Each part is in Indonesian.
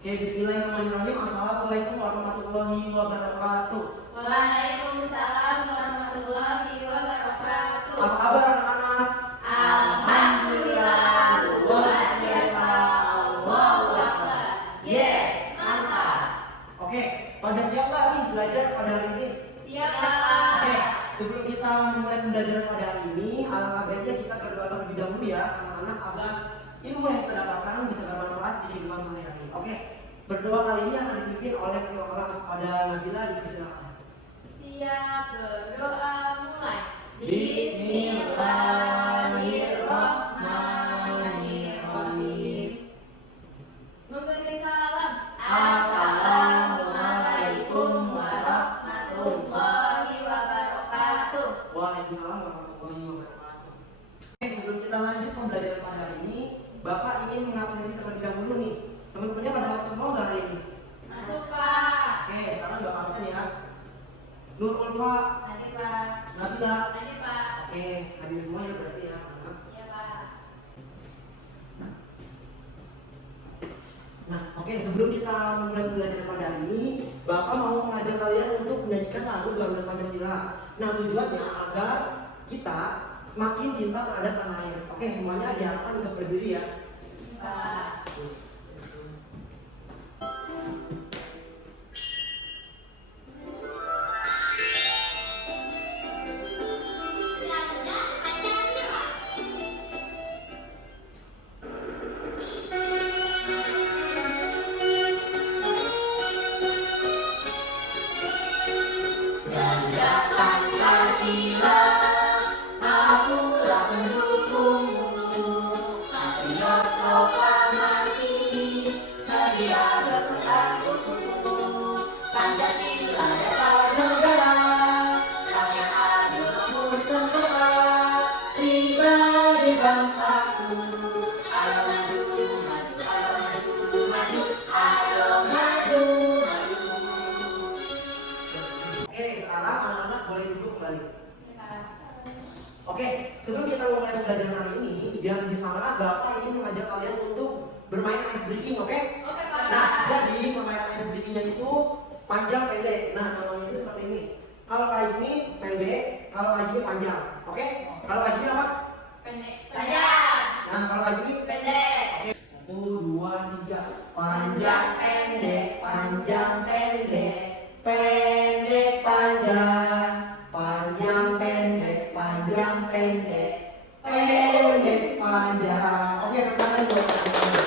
Oke, bismillahirrahmanirrahim. Assalamualaikum warahmatullahi wabarakatuh. Waalaikumsalam warahmatullahi wabarakatuh. Apa kabar anak-anak? Alhamdulillah, luar biasa. Allahu Akbar. Yes, mantap. Oke, pada siap nggak nih belajar pada hari ini? Siap, Pak. Oke, sebelum kita memulai pembelajaran pada hari ini, alangkah baiknya kita berdoa terlebih dahulu ya, anak-anak, agar ilmu yang kita dapatkan bisa bermanfaat di kehidupan sehari-hari. Oke, berdoa kali ini akan dipimpin oleh ketua kelas. Pada Nabila, dipersilakan. Siap, berdoa mulai. Bismillahirrahmanirrahim. Memberi salam. Assalamualaikum warahmatullahi wabarakatuh. Waalaikumsalam warahmatullahi wabarakatuh. Oke, sebelum kita lanjut pembelajaran pada hari ini, Bapak ingin mengabsensi terlebih dahulu nih. Teman-temannya pada masuk semua nggak hari ini? Masuk, Pak. Oke, sekarang Bapak absen ya. Nur Ulfa, Hadir, Pak. Nabila. Hadir, Pak. Oke, hadir semua ya berarti ya, anak. Iya, Pak. Nah, oke, sebelum kita mulai belajar pada hari ini, Bapak mau mengajak kalian untuk menyanyikan lagu Garuda Pancasila. Nah, tujuannya agar kita semakin cinta terhadap tanah air. Oke, semuanya diharapkan untuk berdiri ya. Pak. Garuda Pancasila, akulah pendukungmu. Patriot proklamasi, sedia berperang untukmu. Pancasila dasar negara, rakyat adil makmur sentosa, pribadi bangsaku. Ayo maju, maju, ayo maju, maju, ayo maju, maju. Oke, sekarang anak-anak boleh duduk kembali. Oke, sebelum kita mulai pembelajaran hari ini, biar lebih semangat, Bapak ingin mengajak kalian untuk bermain ice breaking, oke? Oke, Pak. Nah, jadi permainan ice breakingnya itu panjang pendek. Nah, contohnya itu seperti ini. Kalau kayak gini pendek, kalau kayak gini panjang, oke? Kalau kayak gini apa? Pendek. Panjang. Nah, kalau kayak gini Pendek. satu, dua, tiga. Panjang pendek, panjang pendek, pendek panjang, panjang pendek, panjang pendek, pendek panjang. Oke, tepuk tangan buat teman-teman.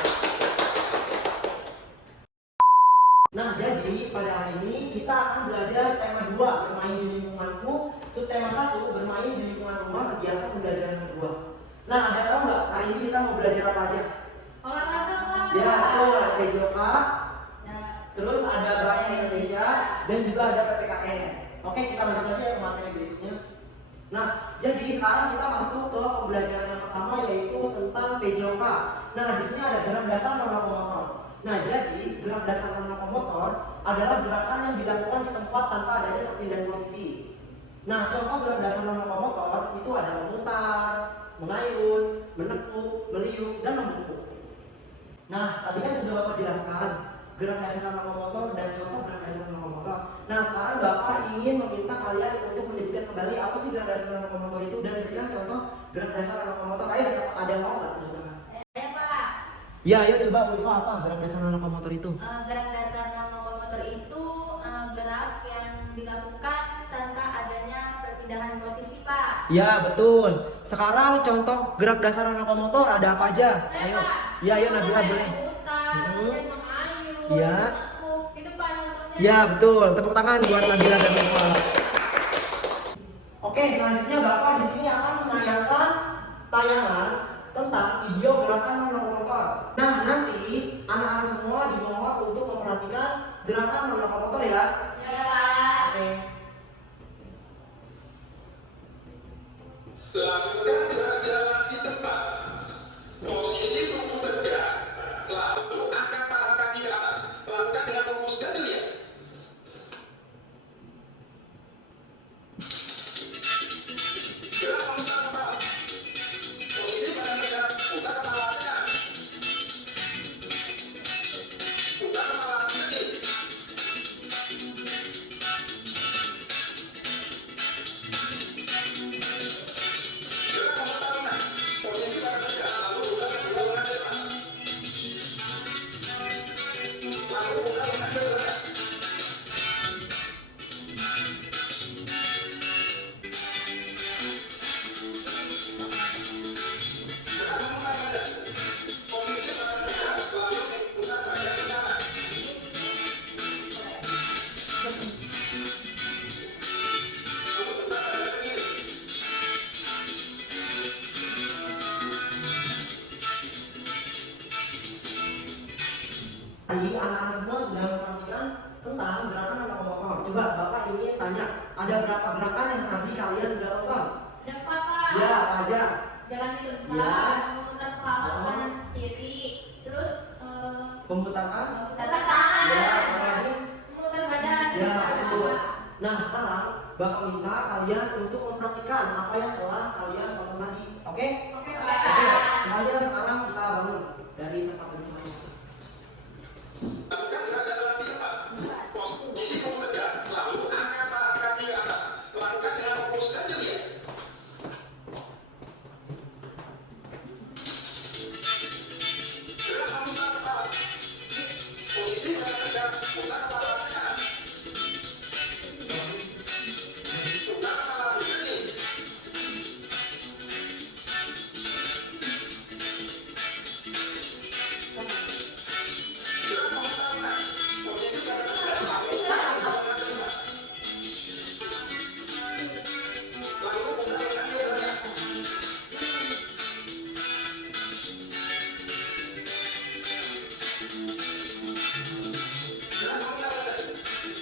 Nah, jadi pada hari ini kita akan belajar tema 2, bermain di lingkunganku. Subtema 1, bermain di lingkungan rumah, kegiatan pembelajaran kedua. Nah, ada tahu nggak hari ini kita mau belajar apa aja? Olahraga, Pak. Ya, betul, ada PJOK, Nah, terus ada bahasa Indonesia, dan juga ada PPKN. Oke, kita lanjut aja ke materi berikutnya. Nah, jadi sekarang kita masuk ke pembelajaran yang pertama, yaitu tentang PJOK. Nah, di sini ada gerak dasar non lokomotor. Nah, jadi gerak dasar non lokomotor adalah gerakan yang dilakukan di tempat tanpa adanya perpindahan posisi. Nah, contoh gerak dasar non lokomotor itu ada memutar, mengayun, menekuk, meliuk, dan membungkuk. Nah, tadi kan sudah Bapak jelaskan gerak dasar lokomotor dan contoh gerak dasar lokomotor. Nah, sekarang Bapak ingin meminta kalian untuk menyebutkan kembali apa sih gerak dasar lokomotor itu dan berikan contoh gerak dasar lokomotor. Ayo, siapa ada yang mau nggak menunjukkan? saya, Pak. Ya, ayo coba Ulfa, apa gerak dasar lokomotor itu? Gerak dasar lokomotor itu gerak yang dilakukan tanpa adanya perpindahan posisi, Pak. Ya, betul. Sekarang contoh gerak dasar lokomotor ada apa aja? Ayo. Ya, ayo Nabila boleh. Putar, Mhm. kemudian mengayun, Iya. menekuk. Itu, Pak, contohnya. Ya, betul. Tepuk tangan buat Nabila dan Ulfa. Oke, selanjutnya Bapak di sini akan menayangkan tayangan tentang video gerakan lokomotor. Nah, nanti anak-anak semua dimohon untuk memperhatikan gerakan lokomotor ya. Ya, Pak. Oke. Lakukan gerak jalan di tempat. Posisi tubuh tegak. Lalu angkat paha kaki ke atas. Lakukan dengan fokus dan ceria. Gerak memutar kepala. Posisi tanya, ada berapa gerakan yang tadi kalian sudah lakukan? Ada Pak. Ya, apa aja? Jalan di tempat, Ya. memutar kepala kanan kiri, terus Memutarkan? memutar tangan, Ya, apa lagi? memutar badan. Ya, betul. Nah, sekarang Bapak minta kalian untuk mempraktikkan apa yang telah kalian tonton tadi. Oke? Oke, Oke, Pak. semuanya sekarang kita bangun dari tempat duduk. Lakukan gerak-gerak di tempat. Posisi kamu tegak, lalu angkat paha kaki ke atas. Lakukan dengan fokus dan ceria. Gerak memutar kepala. Posisi badan tegak, putar kepala ke kanan. Putar kepala ke kiri. Gerak memutar kanan. Posisi badan tegak, lalu putar kepala ke kelima. Lalu putar kaki ke kanan. Gerak memutar badan.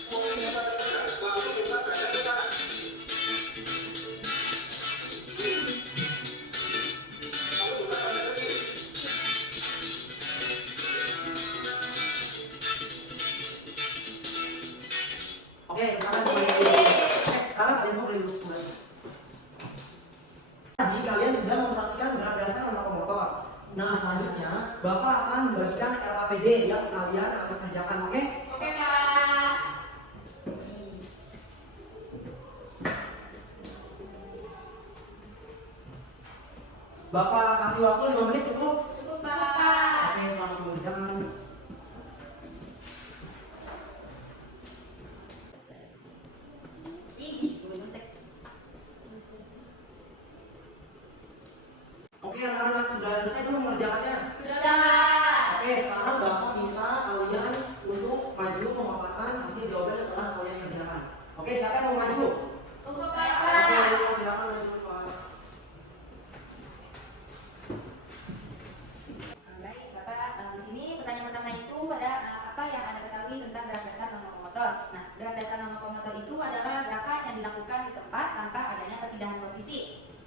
Posisi badan tegak, lalu putar badan ke kanan. Lalu putar badan ke kiri. Oke, sekarang sekarang kalian semua boleh duduk kembali. Tadi kalian sudah mempraktikkan gerak dasar dan lokomotor. Nah, selanjutnya Bapak akan membagikan RAPD yang kalian harus kerjakan, oke? Oke, Pak. Bapak kasih waktu 5 menit cukup? Cukup, Pak. Oke, selamat mengerjakan. Oke, anak-anak sudah selesai belum mengerjakannya? Sudah, Pak. Oke, sekarang Bapak minta kalian untuk maju memaparkan hasil jawaban yang telah kalian kerjakan. Oke, siapa yang mau maju? Cukup, Oke, Pak. silakan maju, Pak. Baik, Bapak, di sini pertanyaan pertama itu ada apa yang Anda ketahui tentang gerak dasar non lokomotor? Nah, gerak dasar non lokomotor itu adalah gerakan yang dilakukan di tempat tanpa adanya perpindahan posisi.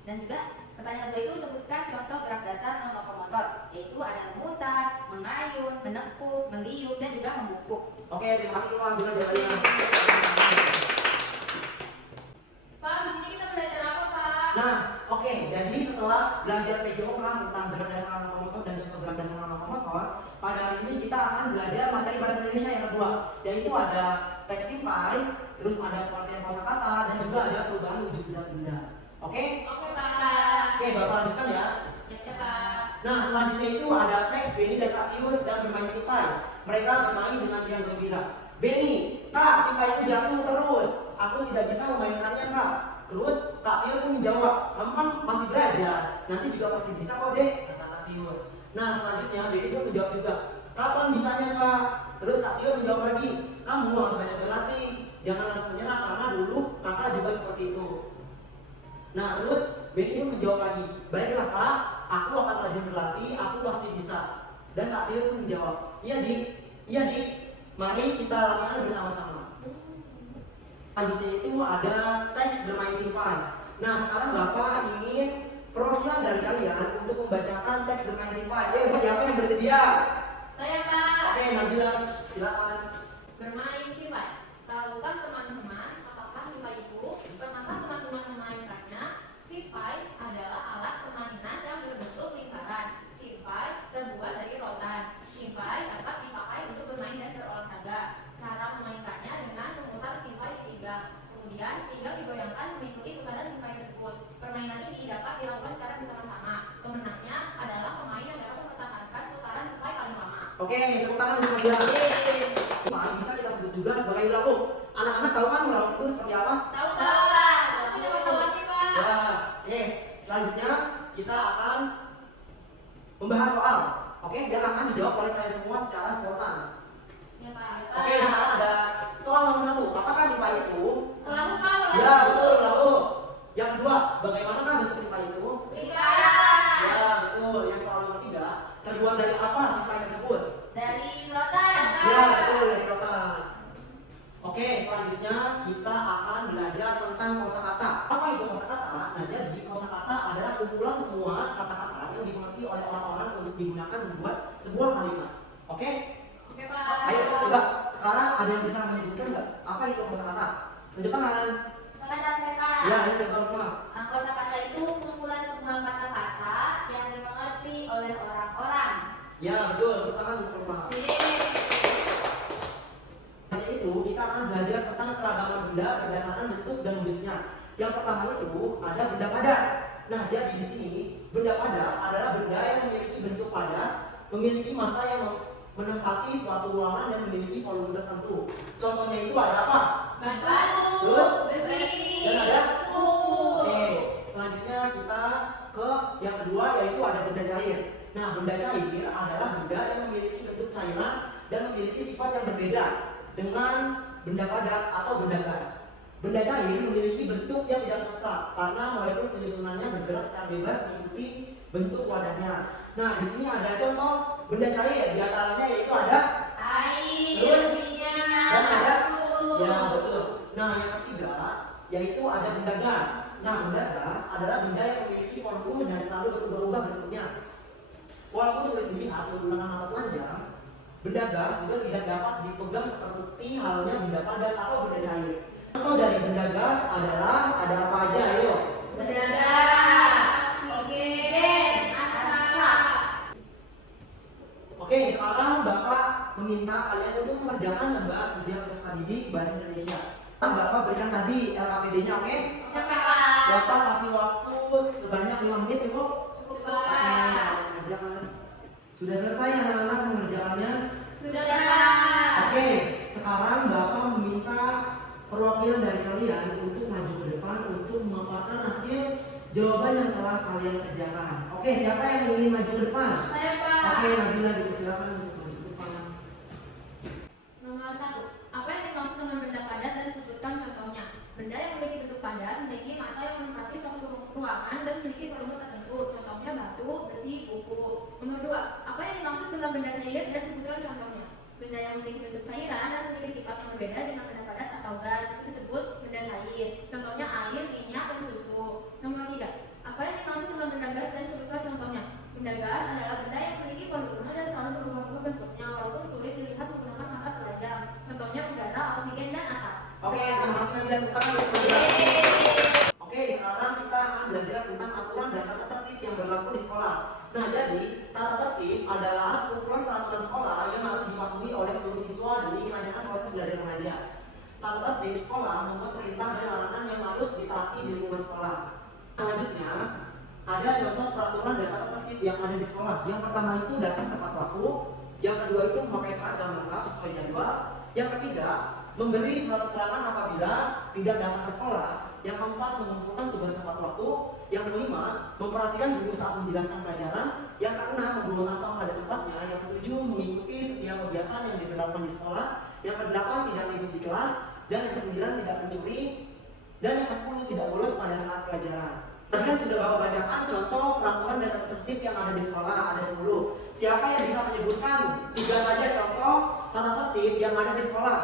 Dan juga pertanyaan kedua itu sebutkan contoh gerak dasar non lokomotor, yaitu ada memutar, mengayun, menekuk, meliuk, dan juga membungkuk. Oke, terima kasih Pak Guna jawabannya. Pak, di sini kita belajar apa, Pak? Nah, oke, jadi setelah belajar PJOK tentang gerak dasar lokomotor dan contoh gerak dasar lokomotor, pada hari ini kita akan belajar materi bahasa Indonesia yang kedua, yaitu ada teks simpai, terus ada pengertian kosakata, dan juga ada perubahan wujud zat benda. Oke? Oke, Pak. Oke, Bapak lanjutkan ya. Ya, Pak. Nah, selanjutnya itu ada teks Benny dan Kak Tio sedang bermain simpai. Mereka bermain dengan riang gembira. Benny, Kak, simpai itu jatuh terus. Aku tidak bisa memainkannya, Kak. Terus Kak Tio pun menjawab, kamu kan masih belajar. Nanti juga pasti bisa kok, Dek, kata Kak Tio. Nah, selanjutnya Benny pun menjawab juga, kapan bisanya, Kak? Terus Kak Tio menjawab lagi, kamu harus banyak berlatih. Jangan langsung menyerah karena dulu Kakak juga seperti itu. Nah, terus Benny pun menjawab lagi, baiklah Kak, aku akan rajin berlatih, aku pasti bisa. Dan Kak Tio pun menjawab, iya Dik, mari kita latihan bersama-sama. Selanjutnya itu ada teks bermain simpai. Nah, sekarang Bapak ingin perwakilan dari kalian untuk membacakan teks bermain simpai. Ayo, siapa yang bersedia? Saya, Pak. Oke, Nabila, silakan. Bermain simpai. Tahukah teman-teman apakah simpai itu? Pernahkah teman-teman memainkannya? Simpai adalah alat permainan yang berbentuk lingkaran. Simpai terbuat dari rotan. Simpai dapat dipakai untuk bermain dan berolahraga. Cara memainkannya dengan memutar simpai di pinggang. Kemudian pinggang digoyangkan mengikuti putaran simpai tersebut. Permainan ini dapat dilakukan secara bersama-sama. Pemenangnya adalah pemain yang dapat mempertahankan putaran simpai paling lama. Oke, tepuk tangan untuk Nabila. Simpai bisa kita sebut juga sebagai hula hoop. Anak-anak tahu kan hula hoop itu seperti apa? Tahu, Pak. Aku punya warna-warni, Pak. Ya, oke. Selanjutnya kita akan membahas soal. Oke, dan akan dijawab oleh kalian semua secara spontan. Ya, Pak. Oke, sekarang ada soal nomor 1. Apakah simpai itu? Ulang, Pak. Ya, betul, lalu. Yang kedua, bagaimanakah bentuk simpai itu? Lingkaran. Ya, betul. Yang soal nomor 3, terbuat dari apa simpai tersebut? Dari rotan. Ya, betul, dari rotan. Oke, selanjutnya kita akan belajar tentang kosakata. Apa itu kosakata? Nah, jadi kosakata adalah kumpulan semua kata-kata yang dimengerti oleh orang-orang untuk digunakan membuat sebuah kalimat. Oke? Oke, Pak. Ayo coba sekarang ada yang bisa menyebutkan nggak apa itu kosakata? Tunjuk tangan. Kosakata saya Pak. Ya, ini coba lupa. Kosakata itu kumpulan semua kata-kata yang dimengerti oleh orang-orang. Ya, betul. Tunjuk tangan untuk lupa. Hanya itu kita akan belajar tentang keragaman benda berdasarkan bentuk dan wujudnya. Yang pertama itu ada benda padat. Nah, jadi di sini benda padat adalah benda yang memiliki bentuk padat, memiliki massa yang menempati suatu ruangan dan memiliki volume tertentu. Contohnya itu ada apa? Batu, Terus? besi, Dan ada? kuku. Oke, selanjutnya kita ke yang kedua yaitu ada benda cair. Nah, benda cair adalah benda yang memiliki bentuk cairan dan memiliki sifat yang berbeda dengan benda padat atau benda gas. Benda cair memiliki bentuk yang tidak tetap karena molekul penyusunannya bergerak secara bebas mengikuti bentuk wadahnya. Nah, di sini ada contoh benda cair, di antaranya yaitu ada Air, Terus? minyak, dan ada susu. ya betul. Nah, yang ketiga yaitu ada benda gas. Nah, benda gas adalah benda yang memiliki volume dan selalu berubah-ubah bentuknya. Walaupun sulit dilihat menggunakan mata telanjang, benda gas juga tidak dapat dipegang seperti halnya benda padat atau benda cair. Contoh dari benda gas adalah ada apa aja? Ayo. Udara, oksigen, asap. Oke, sekarang Bapak meminta kalian untuk mengerjakan lembar kerja peserta didik bahasa Indonesia. Bapak berikan tadi LKPD-nya, oke? Oke, Pak. Bapak kasih waktu sebanyak 5 menit cukup? Cukup, Oke, Pak. mengerjakan. Sudah selesai anak-anak mengerjakannya? Sudah, Pak. Oke, sekarang Bapak meminta perwakilan dari kalian untuk maju ke depan untuk memaparkan hasil jawaban yang telah kalian kerjakan. Oke, siapa yang ingin maju ke depan? Saya, Pak. Oke, Nabila dipersilakan untuk maju ke depan. Nomor 1. Apa yang dimaksud dengan benda padat dan sebutkan contohnya? Benda yang memiliki bentuk padat memiliki massa yang menempati suatu ruangan dan memiliki volume tertentu. Contohnya batu, besi, buku. Nomor 2. Apa yang dimaksud dengan benda cair dan sebutkan contohnya? Benda yang memiliki bentuk cairan dan memiliki sifat yang berbeda dengan benda padat atau gas itu disebut benda cair. Contohnya air, minyak, dan susu. Nomor 3. Apa yang dimaksud dengan benda gas dan sebutkan contohnya? Benda gas adalah benda yang memiliki volume dan selalu berubah-ubah bentuknya walaupun sulit dilihat menggunakan mata telanjang. Contohnya udara, oksigen, dan asap. Oke, terima kasih Nabila tepuk tangan untuk Nabila. Oke, sekarang kita akan belajar tentang aturan dan tata tertib yang berlaku di sekolah. Nah, jadi tata tertib adalah sekumpulan peraturan sekolah yang harus dipatuhi oleh seluruh siswa demi kelancaran proses belajar mengajar. Tata tertib sekolah membuat perintah dan larangan yang harus ditaati di lingkungan sekolah. Selanjutnya, ada contoh peraturan dan tata tertib yang ada di sekolah. Yang pertama itu datang tepat waktu. Yang kedua itu memakai seragam lengkap sesuai jadwal. Yang ketiga, memberi surat keterangan apabila tidak datang ke sekolah. Yang keempat, mengumpulkan tugas tepat waktu. Yang kelima, memperhatikan guru saat menjelaskan pelajaran. Yang keenam, membuang sampah pada tempatnya. Yang ketujuh, mengikuti setiap kegiatan yang diberlakukan di sekolah. Yang kedelapan, tidak ribut di kelas. Dan yang kesembilan, tidak mencuri. Dan yang ke-10, tidak bolos pada saat pelajaran. Tadi kan sudah Bapak bacakan contoh peraturan dan tata tertib yang ada di sekolah, ada 10. Siapa yang bisa menyebutkan 3 saja contoh tata tertib yang ada di sekolah?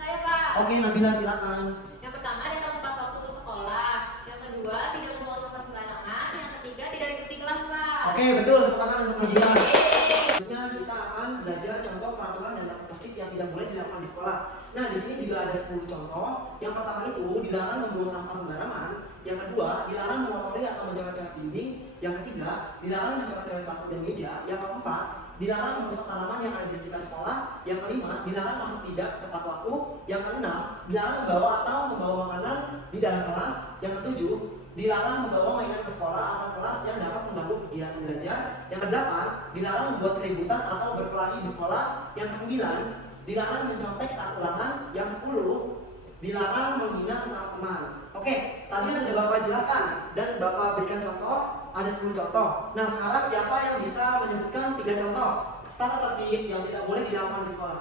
Saya, Pak. Oke, Nabila silakan. Yang pertama, datang tepat waktu ke sekolah. Yang kedua, tidak membawa sampah sembarangan. Yang ketiga, tidak ikuti kelas, Pak. Oke, betul. Tepuk tangan untuk Nabila. Selanjutnya kita akan belajar contoh peraturan dan tata tertib yang tidak boleh dilakukan di sekolah. Nah, di sini juga ada 10 contoh. Yang pertama itu dilarang membuang sampah sembarangan. Yang kedua, dilarang mengotori atau mencoret-coret dinding. Yang ketiga, dilarang mencoret-coret bangku dan meja. Yang keempat, dilarang merusak tanaman yang ada di sekitar sekolah. Yang kelima, dilarang masuk tidak tepat waktu. Yang keenam, dilarang membawa atau membawa makanan di dalam kelas. Yang ketujuh, dilarang membawa mainan ke sekolah atau kelas yang dapat mengganggu kegiatan belajar. Yang kedelapan, dilarang membuat keributan atau berkelahi di sekolah. Yang kesembilan, dilarang mencontek saat ulangan. Yang 10, dilarang menghina sesama teman. Oke, tadi kan sudah Bapak jelaskan dan Bapak berikan contoh, ada 10 contoh. Nah, sekarang siapa yang bisa menyebutkan 3 contoh tata tertib yang tidak boleh dilakukan di sekolah?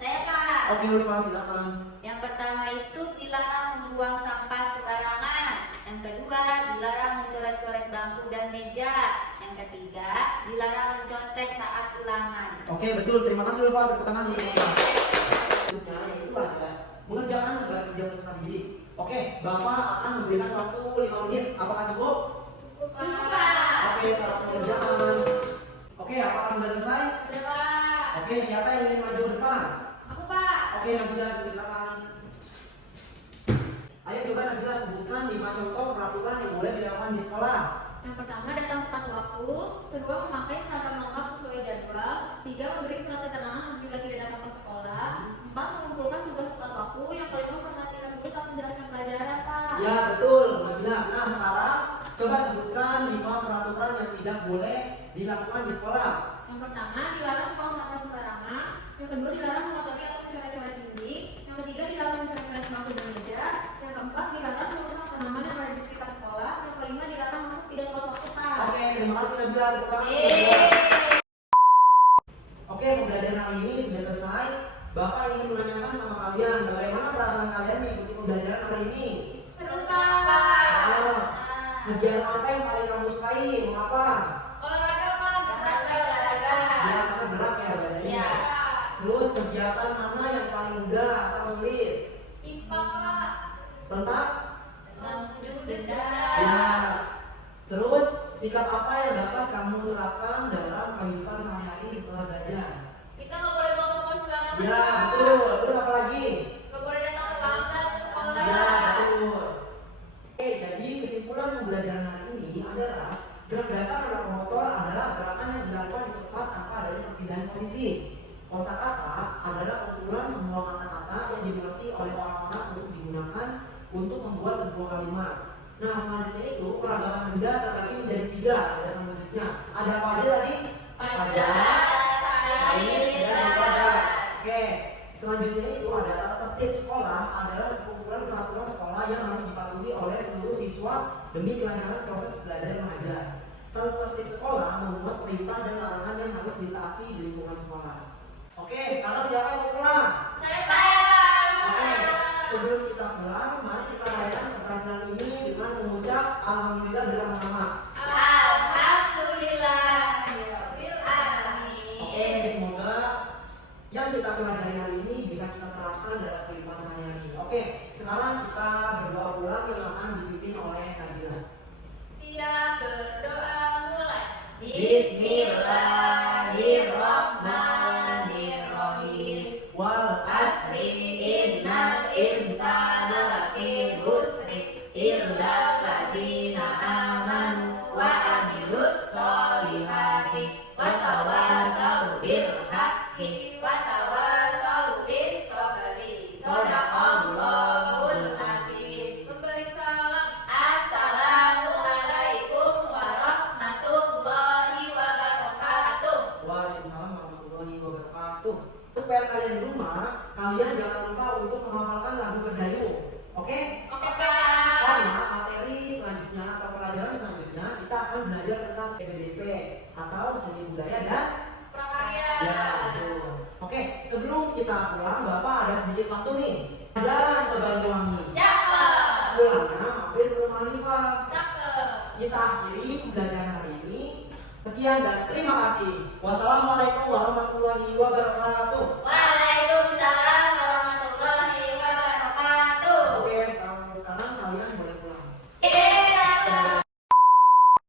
Saya, Pak. Oke, Ulfa silakan. Yang pertama itu dilarang membuang sampah sembarangan. Yang kedua, dilarang mencoret-coret bangku dan meja. Yang ketiga, dilarang mencontek saat ulangan. Oke, betul. Terima kasih Ulfa. Tepuk tangan untuk Ulfa. Selanjutnya yaitu ada mengerjakan lembar kerja peserta didik. Oke, Bapak akan memberikan waktu 5 menit. Apakah cukup? Oke, selamat mengerjakan. Oke, apakah sudah selesai? Sudah, Pak. Oke, siapa yang ingin maju ke depan? Aku, Pak. Oke, Nabila, silakan. Ayo coba Nabila sebutkan 5 contoh peraturan yang boleh dilakukan di sekolah. Yang pertama, datang tepat waktu. Kedua, memakai seragam lengkap sesuai jadwal. Tiga, memberi surat keterangan apabila tidak datang ke sekolah. Empat, mengumpulkan tugas tepat waktu. Yang kelima, perhatikan dulu saat menjelaskan pelajaran, Pak. Ya, betul, Nabila. Nah, sekarang coba sebutkan 5 peraturan yang tidak boleh dilakukan di sekolah. Yang pertama, dilarang buang sampah sembarangan. Yang kedua, dilarang mengotori atau mencoret-coret dinding. Yang ketiga, dilarang mencoret-coret bangku dan meja. Yang keempat, dilarang merusak tanaman yang ada di sekitar sekolah. Yang kelima, dilarang masuk tidak tepat waktu, Pak. Oke, terima kasih Nabila. Tepuk tangan. Oke, pembelajaran hari ini sudah selesai. Bapak ingin menanyakan sama kalian, bagaimana perasaan kalian mengikuti pembelajaran hari ini? Seru, Pak. Ayo, kegiatan apa yang paling kamu sukai? Mengapa? Olahraga, Pak. Olahraga. Ya, karena gerak ya badannya. Iya. Terus kegiatan mana yang paling mudah atau sulit? IPA, Pak. Tentang? Wujud benda. Ya. Terus sikap apa yang dapat kamu terapkan dalam kehidupan sehari-hari setelah belajar? Kita nggak boleh buang sampah sembarangan. Ya, Pak. betul. Terus apa lagi? Nggak boleh datang terlambat ke sekolah. Ya, betul. Oke, jadi kesimpulan pembelajaran hari ini adalah gerak dasar lokomotor adalah gerakan yang dilakukan di tempat tanpa adanya perpindahan posisi. Kosakata adalah kumpulan semua kata-kata yang dimengerti oleh orang-orang untuk digunakan untuk membuat sebuah kalimat. Nah, selanjutnya itu keragaman benda terbagi menjadi 3 pada selanjutnya. Ada apa aja tadi? Ada, Air, dan padat. Oke, selanjutnya itu ada tata tertib sekolah adalah sekumpulan peraturan sekolah yang harus dipatuhi oleh seluruh siswa demi kelancaran proses belajar mengajar. Tata tertib sekolah memuat perintah dan larangan yang harus ditaati di lingkungan sekolah. Oke, sekarang siapa yang mau pulang? Saya, Pak. Oke, sebelum kita pulang, mari kita rayakan keberhasilan ini dengan mengucap alhamdulillah bersama-sama. Alhamdulillah. Oke, semoga yang kita pelajari hari ini bisa kita terapkan dalam kehidupan sehari-hari. Oke, sekarang kita berdoa ulang yang akan dipimpin oleh Nabila. Siap, berdoa mulai. Bismillahirrahmanirrahim. Wal Asri innal insana lafi khusri illa allazina amanu wa amilus solihati wa tawasau bil haqqi wa tawasau bis sabri. Shadaqallahul azim. Memberi salam. Assalamualaikum warahmatullahi wabarakatuh. Waalaikumsalam warahmatullahi wabarakatuh. Untuk PR kalian di rumah, kalian jangan lupa untuk menghafalkan lagu Berdayung. Oke? Oke, Pak. Karena materi selanjutnya atau pelajaran selanjutnya kita akan belajar tentang SBDP atau seni budaya dan Prakarya. ya betul. Oke, sebelum kita pulang, Bapak ada sedikit waktu nih. Jalan ke Banyuwangi. Cakep. Pulangnya mampir ke rumah Hanifah. Cakep. Kita akhiri pembelajaran hari ini. Sekian dan terima kasih. Wassalamualaikum warahmatullahi wabarakatuh. Wah.